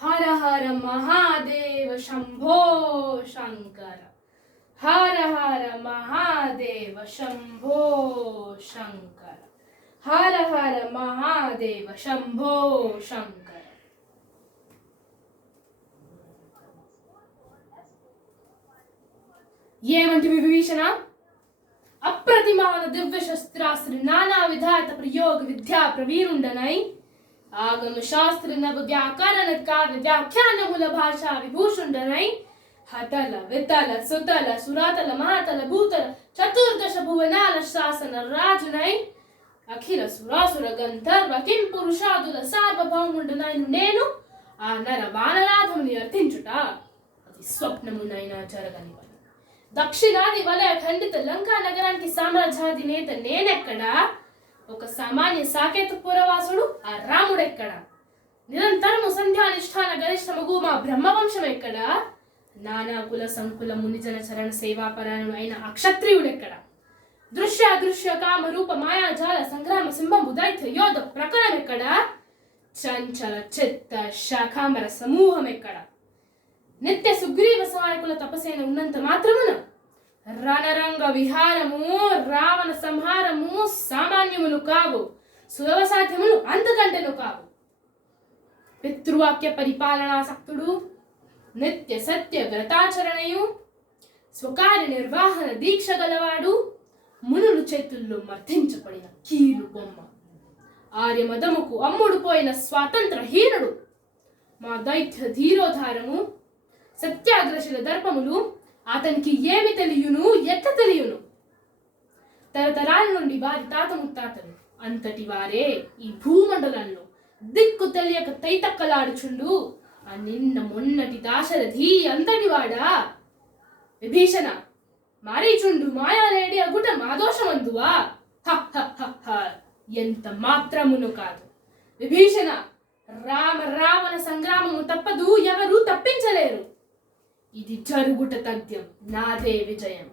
హర హర మహాదేవ శంభో శంకర. హర హర మహాదేవ శంభో శంకర. హర హర మహాదేవ శంభో శంకర. ఏమంటివి విభీషణ? అప్రతిమాన దివ్య శస్త్రాస్త్ర నానా విధాత ప్రయోగ విద్యా ప్రవీరుండనై ఆగమ శాస్త్ర నవ వ్యాకరణ కావ్య వ్యాఖ్యానముల భాషా విభూషుండనై హతల వితల సుతల సురాతల మహాతల భూతల చతుర్దశ భువనాల శాసన రాజునై అఖిల సురాసుర గంధర్వ కిం పురుషాదుల సార్వభౌముండునై నేను ఆ నర వానరాధముని అర్థించుట అది స్వప్నమునైనా జరగని పని. దక్షిణాది వలయ ఖండిత లంకా నగరానికి సామ్రాజ్యాధినేత నేనెక్కడా? ఒక సామాన్య సాకేత పురవాసుడు ఆ రాముడెక్కడా? నిరంతరము సంధ్యానిష్ఠాన గరిష్టమగు మా బ్రహ్మవంశం ఎక్కడా? నానా కుల సంకుల మునిజన చరణ సేవాపరాయణుడు అయిన అక్షత్రియుడెక్కడా? దృశ్య అదృశ్య కామ రూప మాయాజాల సంగ్రామ సింహము దైత్య యోధ ప్రకరణం ఎక్కడా? చంచల చిత్త శాఖాంబర సమూహం ఎక్కడా? నిత్య సుగ్రీవ సహాయకుల తపసేన ఉన్నంత మాత్రమున రణరంగ విహారము రావణ సంహారము సామాన్యములు కావు, సులభసాధ్యములు అంతకంటేను కావు. పితృవాక్య పరిపాలనాసక్తుడు, నిత్య సత్య వ్రతాచరణయు స్వకార్య నిర్వహణ దీక్ష గలవాడు, మునులు చేతుల్లో మర్దించబడిన కీలు బొమ్మ, ఆర్యమదముకు అమ్ముడు పోయిన స్వాతంత్ర హీనుడు, మా దైత్య ధీరోధారము సత్యాగ్రశుల దర్పములు అతనికి ఏమి తెలియను, ఎట్ల తెలియను? తరతరాల నుండి వారి తాత ముత్తాతలు అంతటి వారే ఈ భూమండలంలో దిక్కు తెలియక తైతక్కలాడుచుండు ఆ నిన్న మొన్నటి దాశరథి అంతటి వాడా? విభీషణ, మారీచుండు మాయాలేడి అగుట మా దోషమందువా? ఎంత మాత్రమును కాదు విభీషణ. రామ రావణ సంగ్రామము తప్పదు, ఎవరు తప్పించలేరు. ఇది జరుగుట తథ్యం, నాదే విజయం.